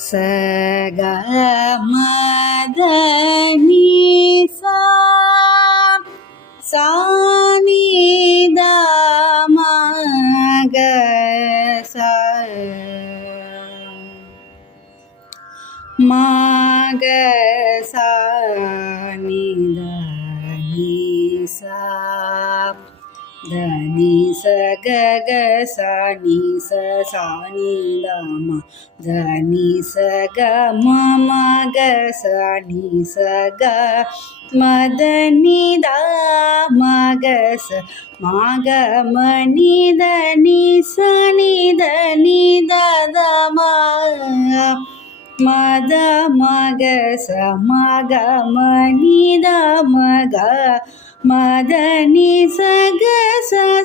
சக மதனி சானித மக மக சானித நிசா தனி சக சனி சனி தம தனி சக மக சனி சக மதனி த மக ச மக மணி தனி சனி தனி தத மத மக ச மக மணி த மக மதனி சக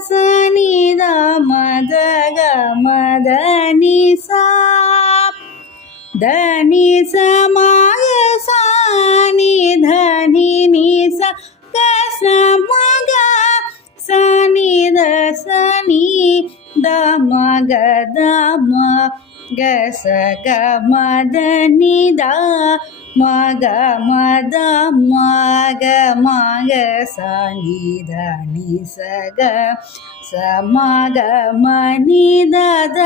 சனி த மதக மதனி சா தனி சமக சானி தனி நிச கசமக சனி த சனி த மக த மக சக மதனி த மக மத மக மக சனி தனி சக சமக மணி தத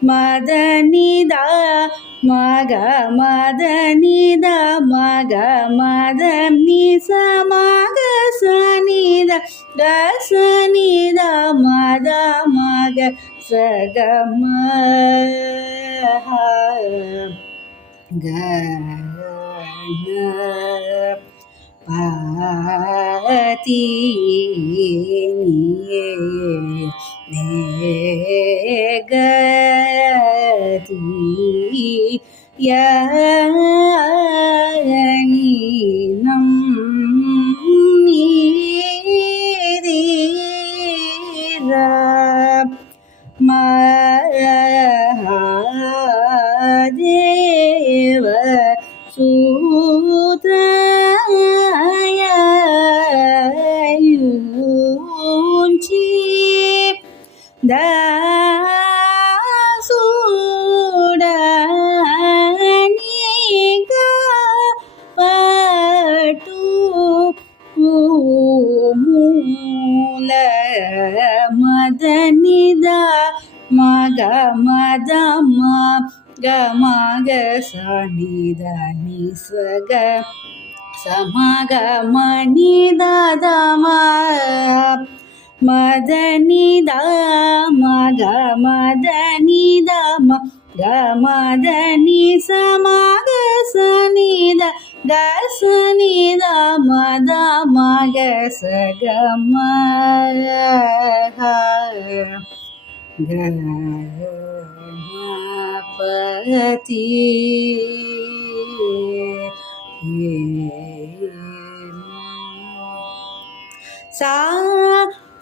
மதனி த மக மதனி த மக மதனி சமக சனி த சனி த மத மக சக பதி கதி யனீனம் நீரீர மகாதேவ சூதயூஞ்சி தாசுடனிக பட்டு மூல மதனித மக மத மக மக சனி தனி சக சமக மணி தத மதனி த மக மதனி த மக மதனி சமக சனி த சனி த மத மக சக கணபதி சா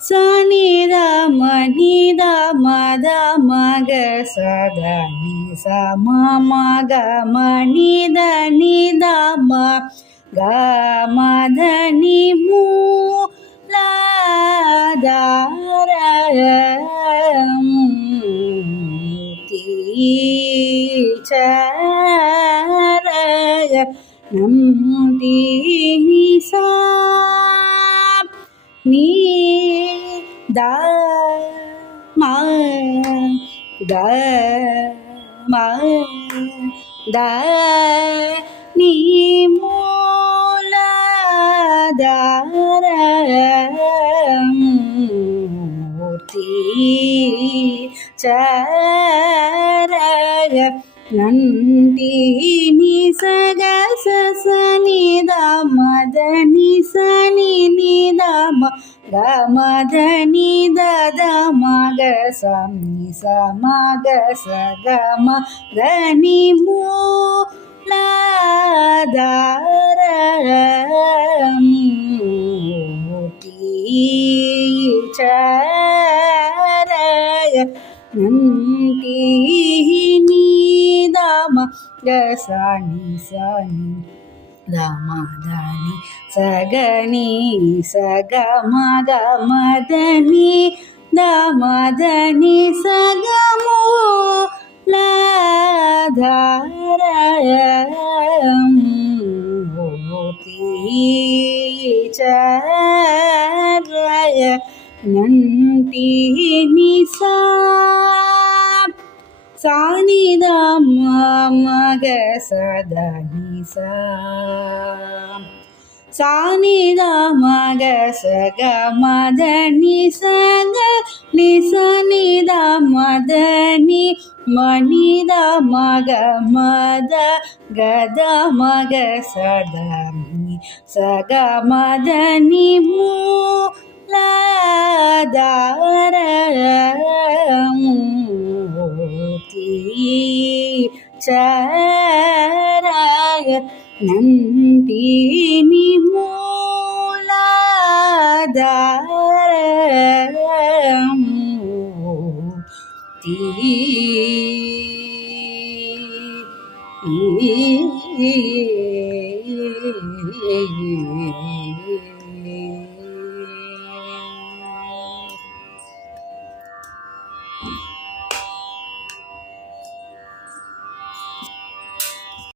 சனி த மணி த மத மக சதனி சம மக மணி தனி த மக மதனி மூலதார சரக நந்தி சா நீ த ம த ம த நீ மூலதார மூர்த்தி சரக நந்தி நிசக சனி த மதனி சனி நித மதனி தத மக சனி சமக சக மதனி மூலதார மூர்த்தி சரக நந்தி நீதம சனி சனி தமதனி சகனி சக மக மதனி தமதனி சகமோ மூர்த்தீச்சரய நந்தி நிசா சானித மக சத நிசா சானித மக சக மத நிசக நிசனித மதனி மனித மக மத கத மக சத சக மதனி மூலதார மூர்த்தீச்சரய நந்தி மூலதார மூர்த்தி